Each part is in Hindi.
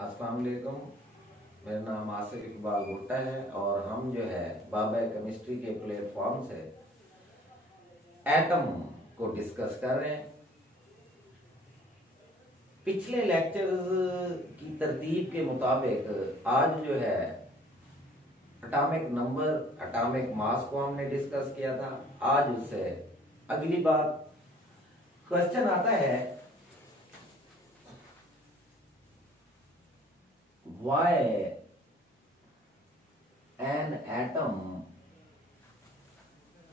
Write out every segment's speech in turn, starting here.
अस्सलाम वालेकुम। मेरा नाम आसिफ इकबाल भुट्टा है और हम जो है बाबा केमिस्ट्री के प्लेटफॉर्म से एटम को डिस्कस कर रहे हैं। पिछले लेक्चर्स की तरतीब के मुताबिक आज जो है एटॉमिक नंबर, एटॉमिक मास को हमने डिस्कस किया था। आज उससे अगली बात क्वेश्चन आता है, why an atom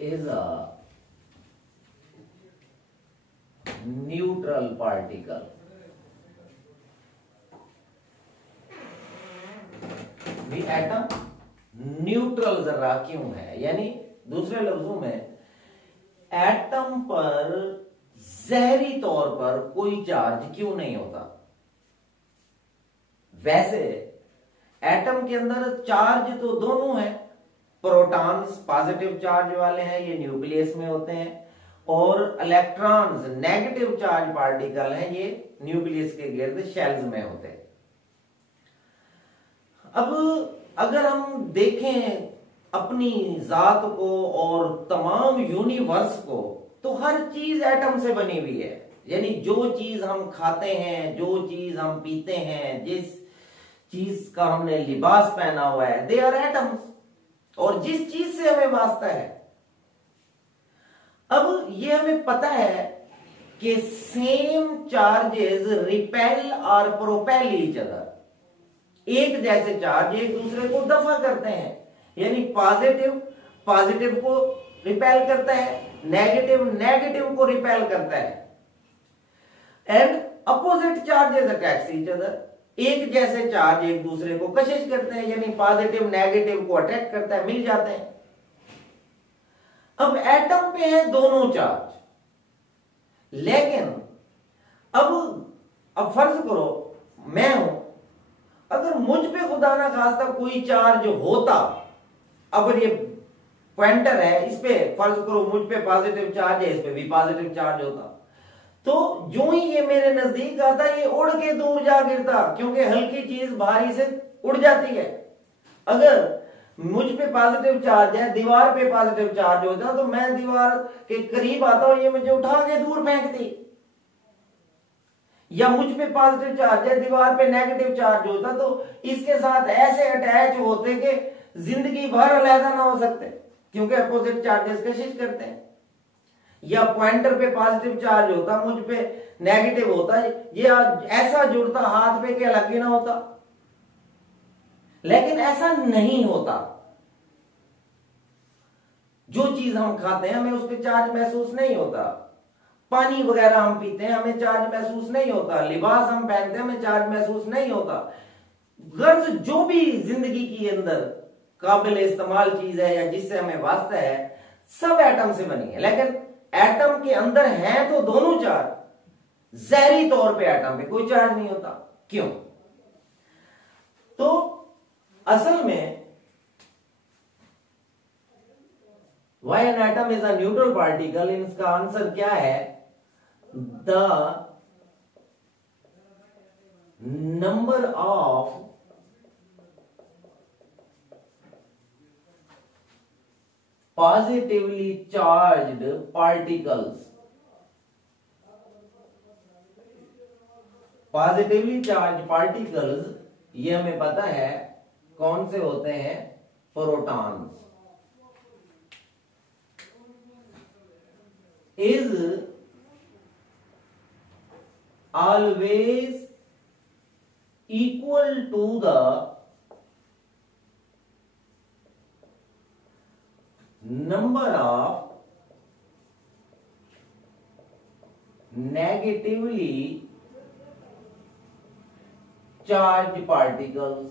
is a neutral particle। भी एटम न्यूट्रल जरा क्यों है, यानी दूसरे लफ्जों में एटम पर जहरी तौर पर कोई चार्ज क्यों नहीं होता। वैसे एटम के अंदर चार्ज तो दोनों है, प्रोटॉन्स पॉजिटिव चार्ज वाले हैं, ये न्यूक्लियस में होते हैं, और इलेक्ट्रॉन्स नेगेटिव चार्ज पार्टिकल हैं, ये न्यूक्लियस के गिर्द शेल्स में होते हैं। अब अगर हम देखें अपनी जात को और तमाम यूनिवर्स को, तो हर चीज एटम से बनी हुई है। यानी जो चीज हम खाते हैं, जो चीज हम पीते हैं, जिस चीज का हमने लिबास पहना हुआ है, दे आर एटम्स। और जिस चीज से हमें वास्ता है, अब ये हमें पता है कि सेम चार्जेस रिपेल और प्रोपेल ईच अदर। एक जैसे चार्ज एक दूसरे को दफा करते हैं, यानी पॉजिटिव पॉजिटिव को रिपेल करता है, नेगेटिव नेगेटिव को रिपेल करता है, and opposite charges attacks each other. एक जैसे चार्ज एक दूसरे को कशिश करते हैं, यानी पॉजिटिव नेगेटिव को अटैक करता है, मिल जाते हैं। अब एटम पे है दोनों चार्ज, लेकिन अब फर्ज करो मैं हूं, अगर मुझ पे खुदा ना खास्ता कोई चार्ज होता, अब ये पॉइंटर है, इस पे फर्ज करो मुझ पे पॉजिटिव चार्ज है, इस पे भी पॉजिटिव चार्ज होता, तो जो ही ये मेरे नजदीक आता ये उड़ के दूर जा गिरता, क्योंकि हल्की चीज भारी से उड़ जाती है। अगर मुझ पे पॉजिटिव चार्ज है, दीवार पे पॉजिटिव चार्ज होता, तो मैं दीवार के करीब आता और ये मुझे उठा के दूर फेंकती। या मुझ पे पॉजिटिव चार्ज है, दीवार पे नेगेटिव चार्ज होता, तो इसके साथ ऐसे अटैच होते कि जिंदगी भर अलहदा ना हो सकते, क्योंकि अपोजिट चार्जेस कशिश करते हैं। या पॉइंटर पे पॉजिटिव चार्ज होता, मुझ पे नेगेटिव होता, ये ऐसा जुड़ता हाथ पे कि अलग ही ना होता। लेकिन ऐसा नहीं होता। जो चीज हम खाते हैं हमें उस पर चार्ज महसूस नहीं होता, पानी वगैरह हम पीते हैं हमें चार्ज महसूस नहीं होता, लिबास हम पहनते हैं हमें चार्ज महसूस नहीं होता। गर्ज जो भी जिंदगी के अंदर काबिल इस्तेमाल चीज है या जिससे हमें वास्ता है, सब एटम से बनी है। लेकिन एटम के अंदर हैं तो दोनों चार्ज, जहरी तौर पे एटम पे कोई चार्ज नहीं होता। क्यों? तो असल में why an atom is a neutral particle, इसका आंसर क्या है? The number of positively charged particles, positively charge particles, ये हमें पता है कौन से होते हैं, protons, is always equal to the number of negatively charged particles।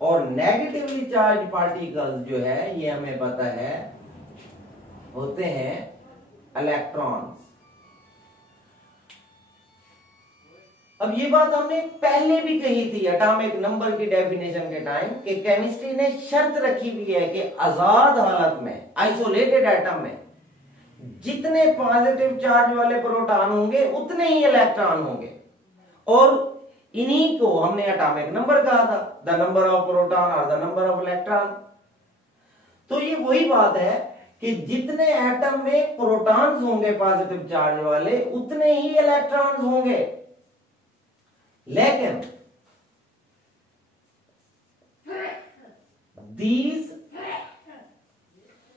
और नेगेटिवली चार्ज पार्टिकल्स जो है ये हमें पता है होते हैं इलेक्ट्रॉन्स। अब ये बात हमने पहले भी कही थी एटॉमिक नंबर की डेफिनेशन के टाइम, कि केमिस्ट्री ने शर्त रखी हुई है कि आजाद हालत में, आइसोलेटेड एटम में जितने पॉजिटिव चार्ज वाले प्रोटॉन होंगे उतने ही इलेक्ट्रॉन होंगे, और इन्हीं को हमने एटॉमिक नंबर कहा था, द नंबर ऑफ प्रोटॉन और द नंबर ऑफ इलेक्ट्रॉन। तो ये वही बात है कि जितने एटम में प्रोटॉन्स होंगे पॉजिटिव चार्ज वाले, उतने ही इलेक्ट्रॉन्स होंगे। लेकिन these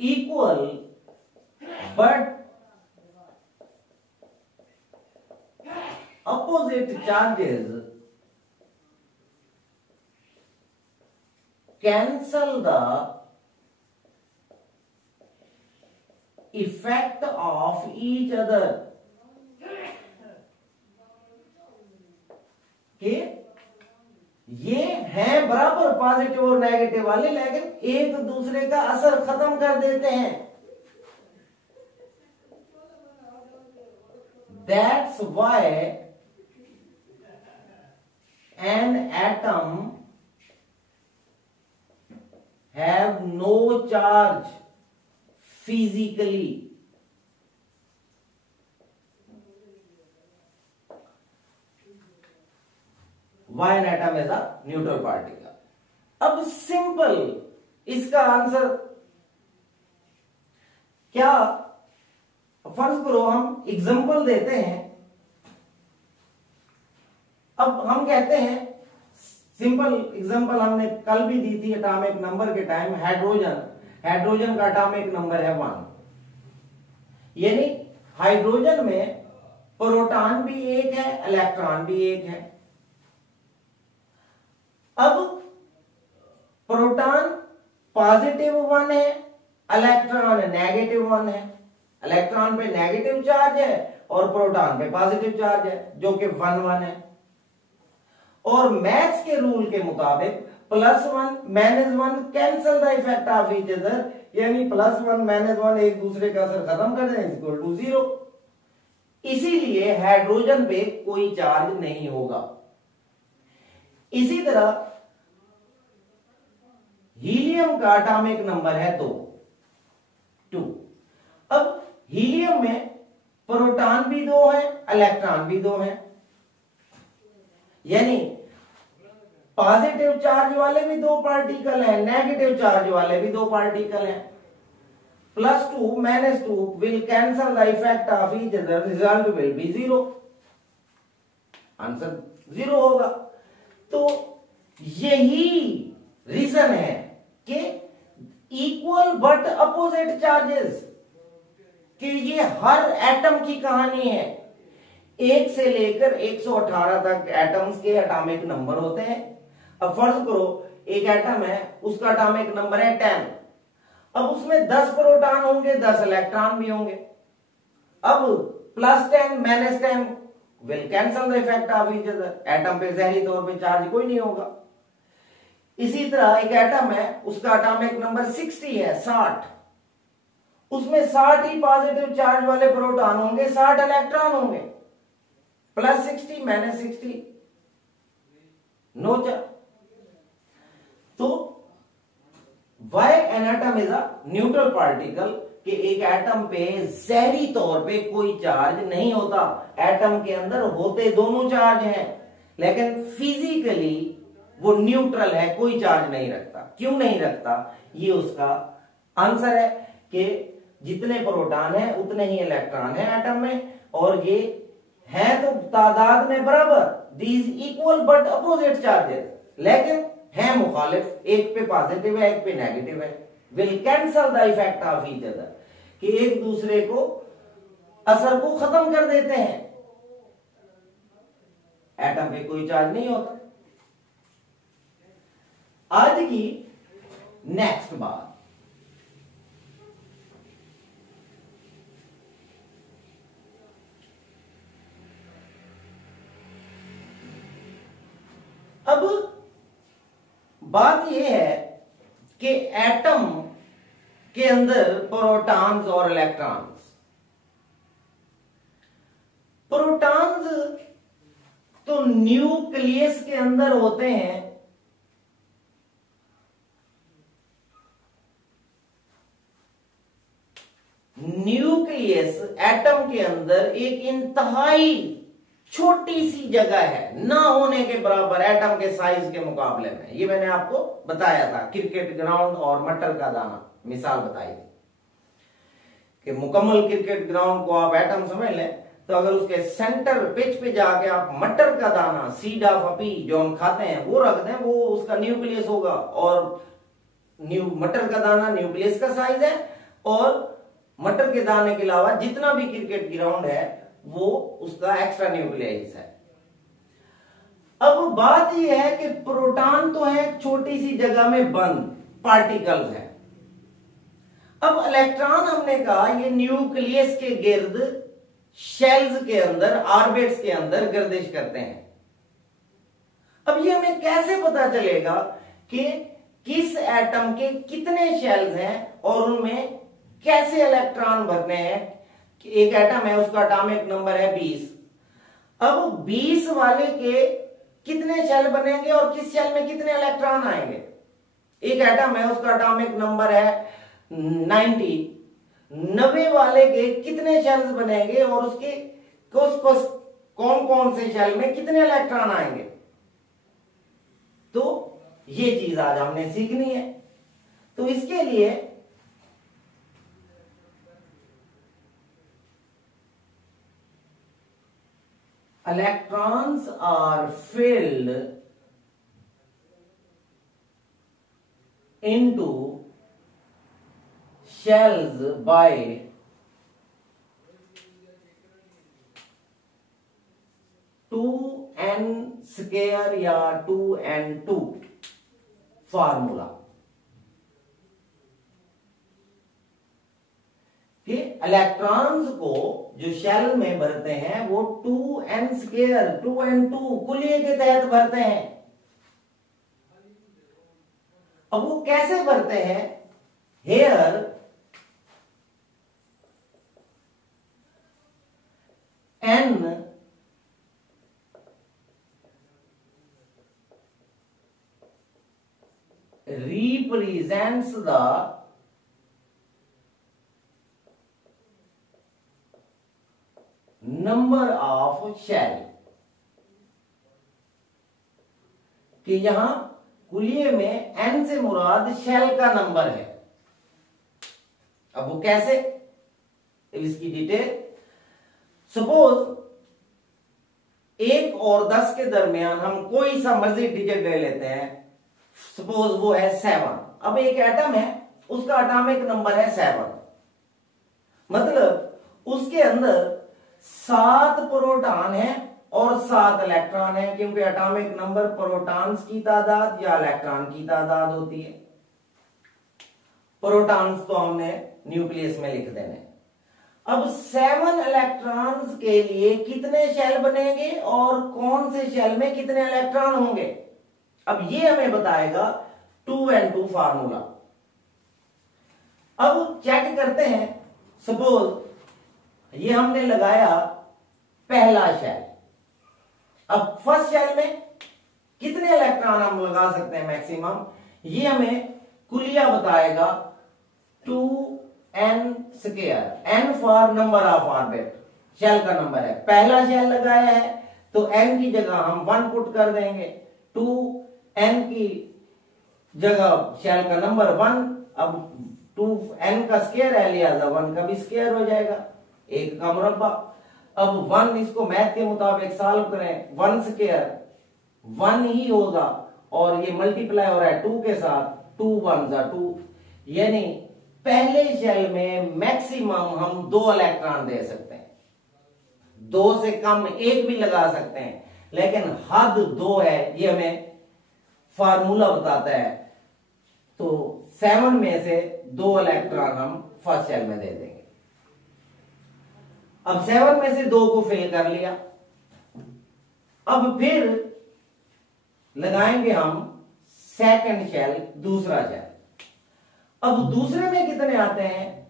equal but opposite charges cancel the effect of each other के ये हैं बराबर पॉजिटिव और नेगेटिव वाले, लेकिन एक दूसरे का असर खत्म कर देते हैं। That's why an atom have no charge physically. Why an atom is a neutral particle? अब सिंपल इसका आंसर क्या, फर्ज करो हम एग्जांपल देते हैं। अब हम कहते हैं, सिंपल एग्जांपल हमने कल भी दी थी एटॉमिक नंबर के टाइम, हाइड्रोजन का एटॉमिक नंबर है 1। यानी हाइड्रोजन में प्रोटॉन भी एक है, इलेक्ट्रॉन भी एक है। अब प्रोटॉन पॉजिटिव 1 है, इलेक्ट्रॉन नेगेटिव 1 है। इलेक्ट्रॉन पे नेगेटिव चार्ज है और प्रोटॉन पे पॉजिटिव चार्ज है, जो कि 1 है। और मैथ्स के रूल के मुताबिक +1 -1 cancel the effect of each other, यानी +1 -1 एक दूसरे का असर खत्म कर दें, इक्वल टू 0। इसीलिए हाइड्रोजन पे कोई चार्ज नहीं होगा। इसी तरह हीलियम का एटॉमिक नंबर है 2। अब हीलियम में प्रोटॉन भी 2 है, इलेक्ट्रॉन भी 2 है। यानी पॉजिटिव चार्ज वाले भी 2 पार्टिकल हैं, नेगेटिव चार्ज वाले भी 2 पार्टिकल हैं। +2 -2 will cancel the effect of each other, result will be 0। Answer 0 होगा। तो यही रीजन है कि इक्वल बट अपोजिट चार्जेस, कि ये हर एटम की कहानी है। 1 से लेकर 118 तक एटम्स के एटॉमिक नंबर होते हैं। अब फर्ज करो एक एटम है, उसका एटॉमिक नंबर है 10। अब उसमें 10 प्रोटॉन होंगे, 10 इलेक्ट्रॉन भी होंगे। अब +10 -10 will cancel the effect of each other, atom पे जहरी तौर पे चार्ज कोई नहीं होगा। इसी तरह एक एटम है, उसका एटॉमिक नंबर 60 है, 60। उसमें 60 ही पॉजिटिव चार्ज वाले प्रोटॉन होंगे, 60 इलेक्ट्रॉन होंगे। +60 -60 नो चार्ज। तो why an atom is a neutral particle, कि एक एटम पे जहरी तौर पे कोई चार्ज नहीं होता। एटम के अंदर होते दोनों चार्ज हैं, लेकिन फिजिकली वो न्यूट्रल है, कोई चार्ज नहीं रखता। क्यों नहीं रखता? ये उसका आंसर है कि जितने प्रोटॉन है उतने ही इलेक्ट्रॉन है एटम में, और ये है तो तादाद में बराबर, these equal but opposite charges, लेकिन है मुखालिफ, एक पे पॉजिटिव है, एक पे नेगेटिव है। Will cancel the effect of each other, कि एक दूसरे को असर को खत्म कर देते हैं। एटम पे कोई चार्ज नहीं होता। आज की नेक्स्ट बात, अब बात यह है कि एटम के अंदर प्रोटॉन्स और इलेक्ट्रॉन्स, प्रोटॉन्स तो न्यूक्लियस के अंदर होते हैं, न्यूक्लियस एटम के अंदर एक इंतहाई छोटी सी जगह है, ना होने के बराबर एटम के साइज के मुकाबले में। ये मैंने आपको बताया था, क्रिकेट ग्राउंड और मटर का दाना मिसाल बताई थी कि मुकम्मल क्रिकेट ग्राउंड को आप एटम समझ लें, तो अगर उसके सेंटर पिच पे जाके आप मटर का दाना, सीड ऑफ अ पी जो हम खाते हैं वो रख दें, वो उसका न्यूक्लियस होगा। और मटर का दाना न्यूक्लियस का साइज है, और मटर के दाने के अलावा जितना भी क्रिकेट ग्राउंड है वो उसका एक्स्ट्रा न्यूक्लियस है। अब बात यह है कि प्रोटॉन तो है छोटी सी जगह में बंद पार्टिकल्स है। अब इलेक्ट्रॉन हमने कहा ये न्यूक्लियस के गिर्द शेल्स के अंदर, ऑर्बिट्स के अंदर गर्दिश करते हैं। अब ये हमें कैसे पता चलेगा कि किस एटम के कितने शेल्स हैं और उनमें कैसे इलेक्ट्रॉन भरने हैं? एक एटम है, उसका एटॉमिक नंबर है 20। अब 20 वाले के कितने शेल बनेंगे और किस शेल में कितने इलेक्ट्रॉन आएंगे? एक एटम है, उसका एटॉमिक नंबर है 90। 90 वाले के कितने शेल्स बनेंगे और उसके कौन कौन से शेल में कितने इलेक्ट्रॉन आएंगे? तो ये चीज आज हमने सीखनी है। तो इसके लिए electrons are filled into shells by 2n square या 2n2 फार्मूला कि इलेक्ट्रॉन्स को जो शेल में भरते हैं वो 2n स्क्वायर 2n2 कुलिये के तहत भरते हैं। अब वो कैसे भरते हैं? Here n represents the number of shell, कि यहां कुलिये में n से मुराद शेल का नंबर है। अब वो कैसे, इसकी डिटेल, सपोज 1 और 10 के दरमियान हम कोई सा मर्जी डिजिट ले लेते हैं, सपोज वो है 7। अब एक एटम है, उसका एटॉमिक नंबर है 7, मतलब उसके अंदर 7 प्रोटॉन है और 7 इलेक्ट्रॉन है, क्योंकि एटॉमिक नंबर प्रोटॉन्स की तादाद या इलेक्ट्रॉन की तादाद होती है। प्रोटॉन्स तो हमने न्यूक्लियस में लिख देने। अब 7 इलेक्ट्रॉन्स के लिए कितने शेल बनेंगे और कौन से शेल में कितने इलेक्ट्रॉन होंगे? अब ये हमें बताएगा 2n2 फार्मूला। अब चेक करते हैं, सपोज ये हमने लगाया पहला शेल। अब फर्स्ट शेल में कितने इलेक्ट्रॉन हम लगा सकते हैं मैक्सिमम? ये हमें कुलिया बताएगा 2n square, n for number of orbit, shell का नंबर है। पहला शेल लगाया है तो n की जगह हम 1 पुट कर देंगे, 2n की जगह शेल का नंबर 1। अब 2n का स्क्वायर है, लिहाजा 1 का भी स्क्वायर हो जाएगा, 1 का मुरब्बा। अब 1 इसको मैथ के मुताबिक सॉल्व करें, 1 स्क्वायर 1 ही होगा और ये मल्टीप्लाई हो रहा है 2 के साथ, 2 1 जा 2, यानी पहले शेल में मैक्सिमम हम 2 इलेक्ट्रॉन दे सकते हैं। 2 से कम 1 भी लगा सकते हैं, लेकिन हद 2 है, ये हमें फार्मूला बताता है। तो 7 में से 2 इलेक्ट्रॉन हम फर्स्ट शेल में दे देंगे। अब 7 में से 2 को फिल कर लिया। अब फिर लगाएंगे हम सेकंड शेल, दूसरा शेल। अब दूसरे में कितने आते हैं?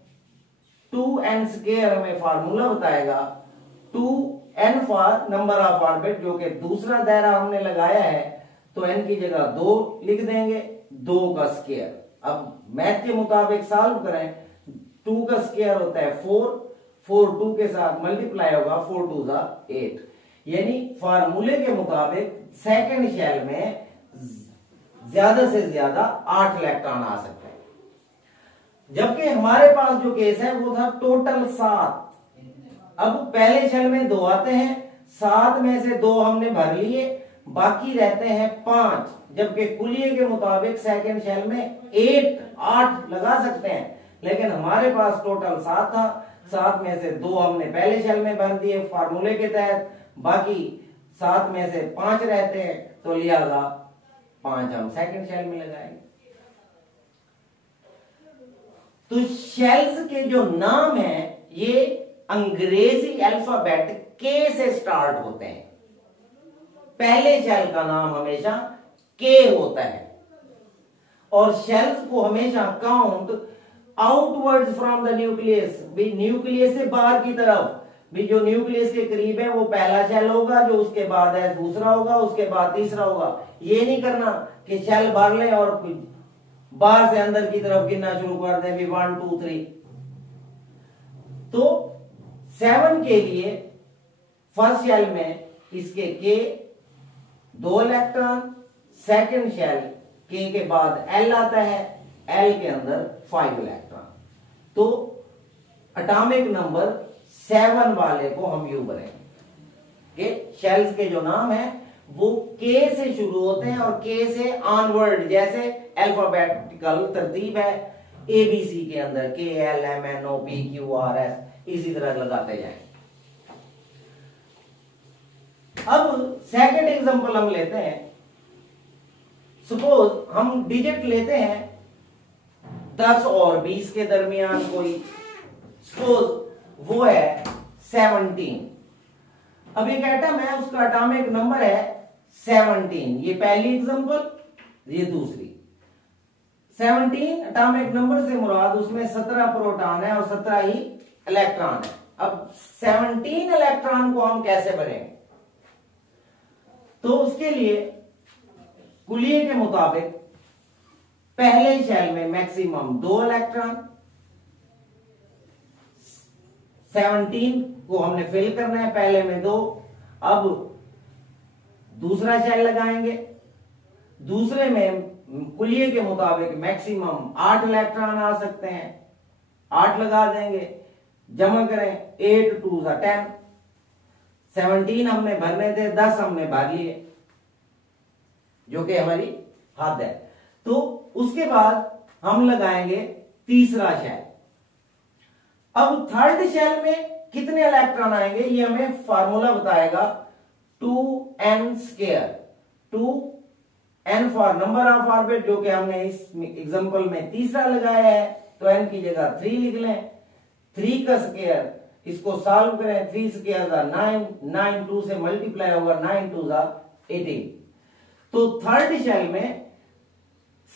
2n स्क्वायर हमें फार्मूला बताएगा, 2n for number of orbit, जो कि दूसरा दायरा हमने लगाया है, तो n की जगह 2 लिख देंगे, 2 का स्क्वायर। अब मैथ के मुताबिक सॉल्व करें, 2 का स्क्वायर होता है 4, 4 2 के साथ मल्टीप्लाई होगा, 4 2 8, यानी फार्मूले के मुताबिक सेकंड शेल में ज्यादा से ज्यादा 8 इलेक्ट्रॉन आ सकते हैं, जबकि हमारे पास जो केस है वो था टोटल 7। अब पहले शेल में 2 आते हैं, 7 में से 2 हमने भर लिए, बाकी रहते हैं 5, जबकि कुलिये के मुताबिक सेकंड शेल में 8 लगा सकते हैं, लेकिन हमारे पास टोटल 7 था। 7 में से 2 हमने पहले शेल में भर दिए फार्मूले के तहत, बाकी 7 में से 5 रहते हैं, तो लिहाजा 5 हम सेकंड शेल में लगाएंगे। तो शेल्स के जो नाम है ये अंग्रेजी अल्फाबेट के से स्टार्ट होते हैं। पहले शेल का नाम हमेशा के होता है, और शेल्स को हमेशा count outwards from the nucleus, भी न्यूक्लियस से बाहर की तरफ, भी जो न्यूक्लियस के करीब है वो पहला शेल होगा, जो उसके बाद है दूसरा होगा, उसके बाद तीसरा होगा। ये नहीं करना कि शेल भर ले और बाहर से अंदर की तरफ गिनना शुरू कर दे, भी 1 2 3। तो 7 के लिए फर्स्ट शेल में इसके के 2 इलेक्ट्रॉन, सेकंड शेल के बाद एल आता है, एल के अंदर 5 इलेक्ट्रॉन। तो एटॉमिक नंबर 7 वाले को हम यू बनाएंगे कि शेल्स के जो नाम है वो के से शुरू होते हैं और के से ऑनवर्ड, जैसे अल्फाबेटिकल तरतीब है एबीसी के अंदर K L M N O P Q R S, इसी तरह लगाते जाएं। अब सेकंड एग्जांपल हम लेते हैं। सपोज हम डिजिट लेते हैं 10 और 20 के दरमियान कोई, सपोज वो है 17। अब एक एटम है, उसका एटॉमिक नंबर है 17। ये पहली एग्जांपल, ये दूसरी। 17 एटॉमिक नंबर से मुराद उसमें 17 प्रोटॉन है और 17 ही इलेक्ट्रॉन है। अब 17 इलेक्ट्रॉन को हम कैसे भरेंगे? तो उसके लिए कुलिये के मुताबिक पहले शेल में मैक्सिमम 2 इलेक्ट्रॉन, 17 को हमने फिल करना है, पहले में 2। अब दूसरा शेल लगाएंगे, दूसरे में कुलिये के मुताबिक मैक्सिमम 8 इलेक्ट्रॉन आ सकते हैं, 8 लगा देंगे। जमा करें, 8 2 10। 17 हमने भरने थे, 10 हमने भर लिए, जो कि हमारी हद है। तो उसके बाद हम लगाएंगे तीसरा शेल। अब थर्ड शेल में कितने इलेक्ट्रॉन आएंगे ये हमें फार्मूला बताएगा, 2n²। 2n for number of orbit, जो कि हमने इस एग्जांपल में तीसरा लगाया है, तो n की जगह 3 लिख लें। 3 का स्क्वायर, इसको सॉल्व करें, 3 स्क्वायर 9, 9 2 से मल्टीप्लाई होगा, 9 2 18। तो थर्ड शेल में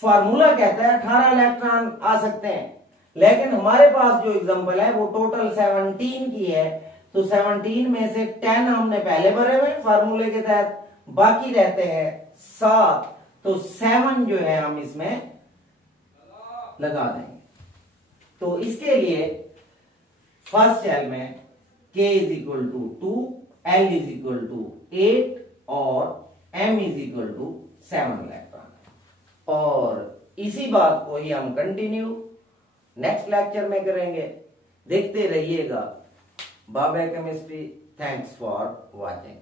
फार्मूला कहता है 18 इलेक्ट्रॉन आ सकते हैं, लेकिन हमारे पास जो एग्जांपल है वो टोटल 17 की है। तो 17 में से 10 हमने पहले भरे हुए फार्मूले के तहत, बाकी रहते हैं 7। तो 7 जो है हम इसमें लगा देंगे। तो इसके लिए फर्स्ट शेल में k is equal to 2, l is equal to 8 और m is equal to 7 electron. और इसी बात को ही हम कंटिन्यू नेक्स्ट लेक्चर में करेंगे। देखते रहिएगा बाबा केमिस्ट्री। Thanks for watching.